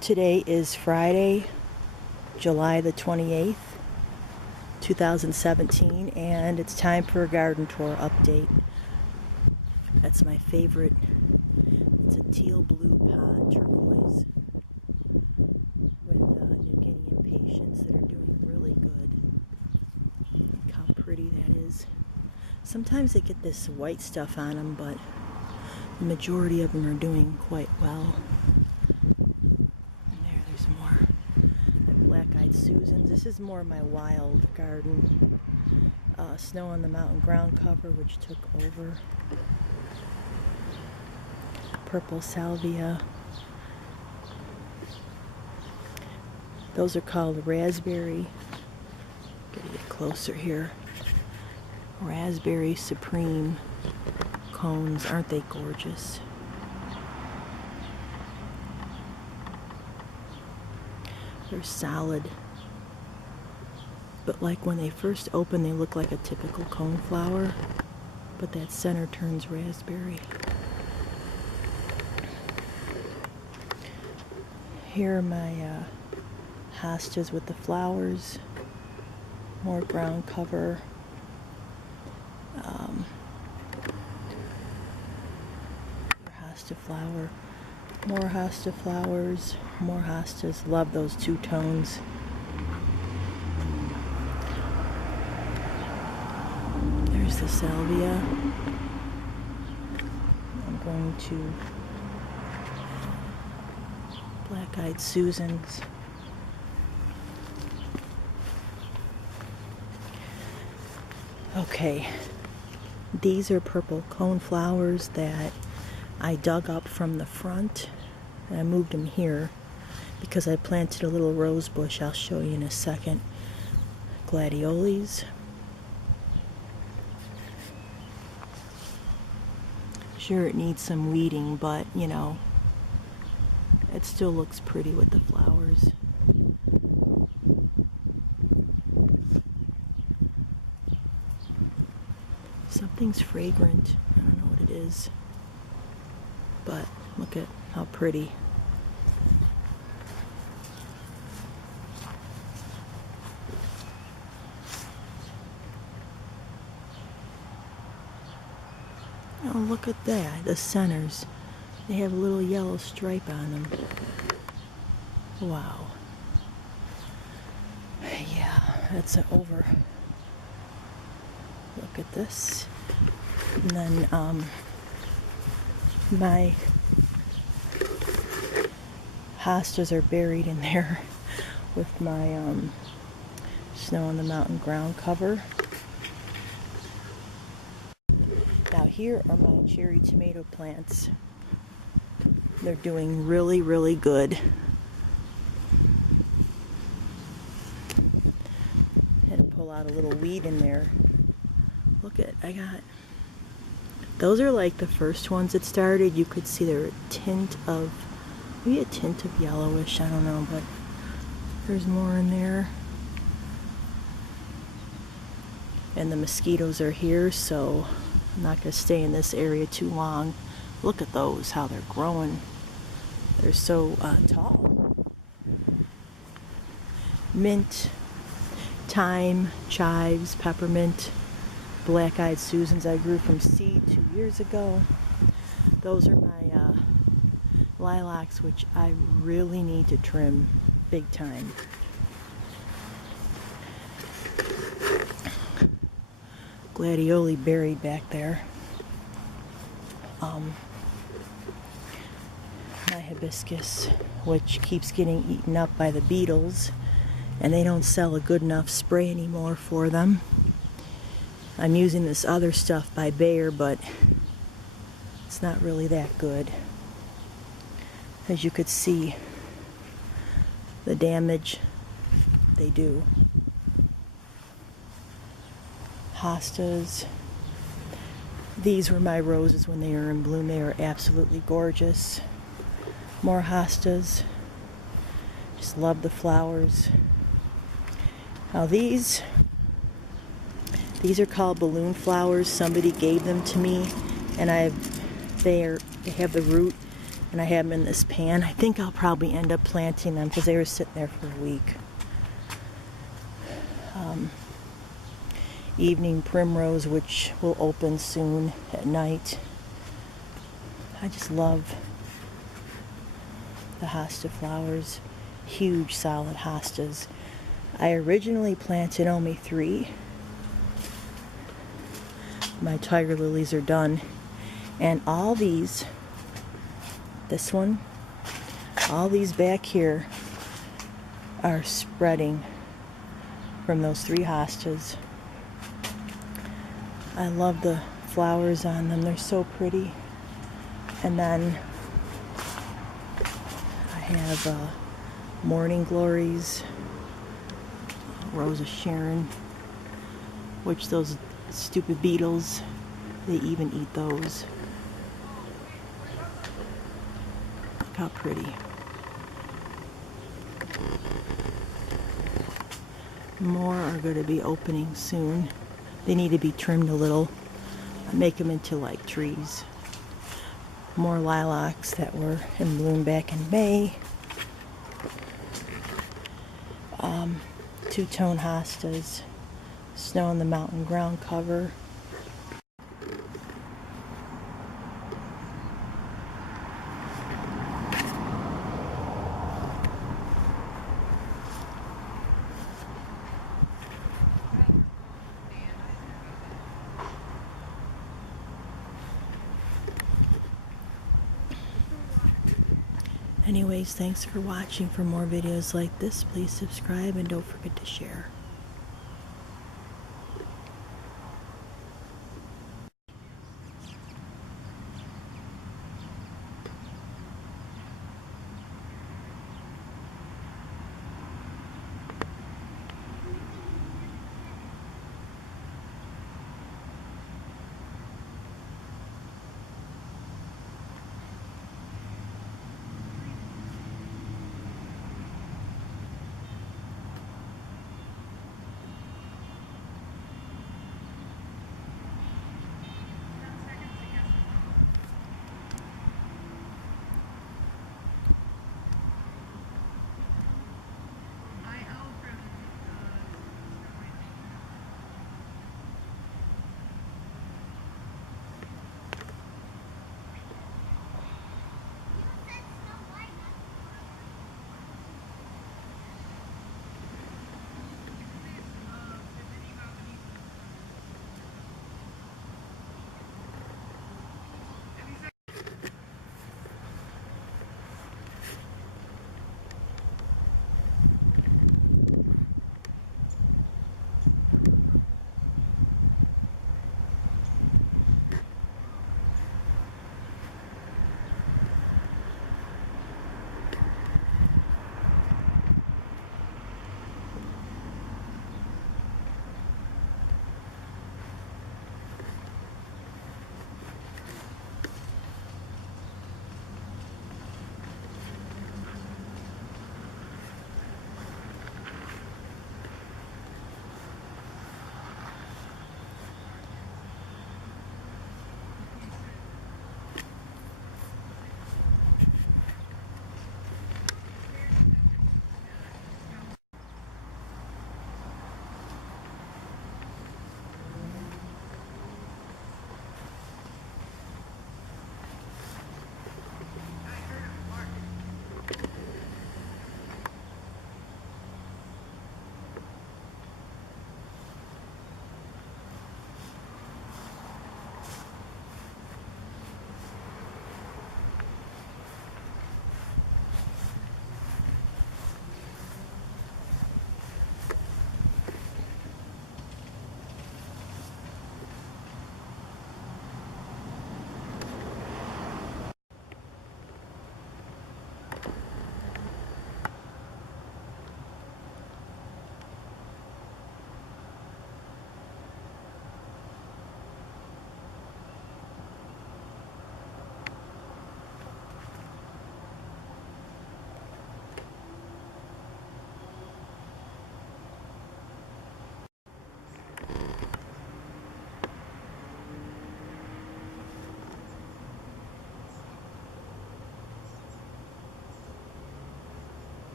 Today is Friday, July the 28th, 2017, and it's time for a garden tour update. That's my favorite. It's a teal blue pot, turquoise, with New Guinea impatiens that are doing really good. Look how pretty that is. Sometimes they get this white stuff on them, but the majority of them are doing quite well. There's more. Black-eyed Susans. This is more my wild garden. Snow on the mountain ground cover, which took over. Purple salvia. Those are called raspberry. Get closer here. Raspberry Supreme cones. Aren't they gorgeous? They're solid, but like when they first open, they look like a typical coneflower, but that center turns raspberry. Here are my hostas with the flowers, more ground cover. Hosta flower, more hosta flowers, more hostas. Love those two tones. There's the salvia. I'm going to black-eyed Susans. Okay, these are purple coneflowers that I dug up from the front, and I moved them here because I planted a little rose bush. I'll show you in a second. Gladioles. Sure, it needs some weeding, but you know, it still looks pretty with the flowers. Something's fragrant. I don't know what it is, but look at how pretty. Oh, look at that, the centers. They have a little yellow stripe on them. Wow. Yeah, that's over. Look at this. And then my hostas are buried in there with my Snow on the Mountain ground cover. Now here are my cherry tomato plants. They're doing really, really good. Had to pull out a little weed in there. Look at, I got, those are like the first ones that started. You could see they're a tint of, maybe a tint of yellowish, I don't know, but there's more in there. And the mosquitoes are here, so I'm not going to stay in this area too long. Look at those, how they're growing. They're so tall. Mint, thyme, chives, peppermint, black-eyed Susans I grew from seed 2 years ago. Those are my lilacs, which I really need to trim big time. Gladioli buried back there. My hibiscus, which keeps getting eaten up by the beetles, and they don't sell a good enough spray anymore for them. I'm using this other stuff by Bayer, but it's not really that good. As you could see, the damage they do. Hostas. These were my roses when they were in bloom. They are absolutely gorgeous. More hostas. Just love the flowers. Now these are called balloon flowers. Somebody gave them to me, and they have the root, and I have them in this pan. I think I'll probably end up planting them because they were sitting there for a week. Evening primrose, which will open soon at night. I just love the hosta flowers. Huge solid hostas. I originally planted only 3. My tiger lilies are done, and all these, this one, all these back here are spreading from those 3 hostas. I love the flowers on them. They're so pretty. And then I have morning glories, Rose of Sharon, which those stupid beetles, they even eat those. Look how pretty. More are going to be opening soon. They need to be trimmed a little. Make them into like trees. More lilacs that were in bloom back in May. two-tone hostas, snow on the mountain ground cover. Anyways, thanks for watching. For more videos like this, please subscribe and don't forget to share.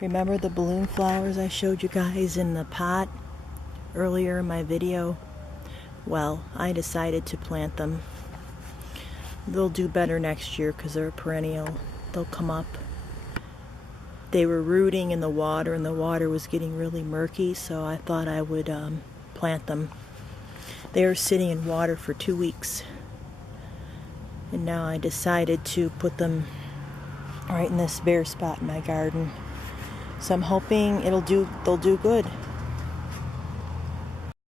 Remember the balloon flowers I showed you guys in the pot earlier in my video? Well, I decided to plant them. They'll do better next year because they're a perennial. They'll come up. They were rooting in the water and the water was getting really murky, so I thought I would plant them. They were sitting in water for 2 weeks. And now I decided to put them right in this bare spot in my garden. So I'm hoping they'll do good.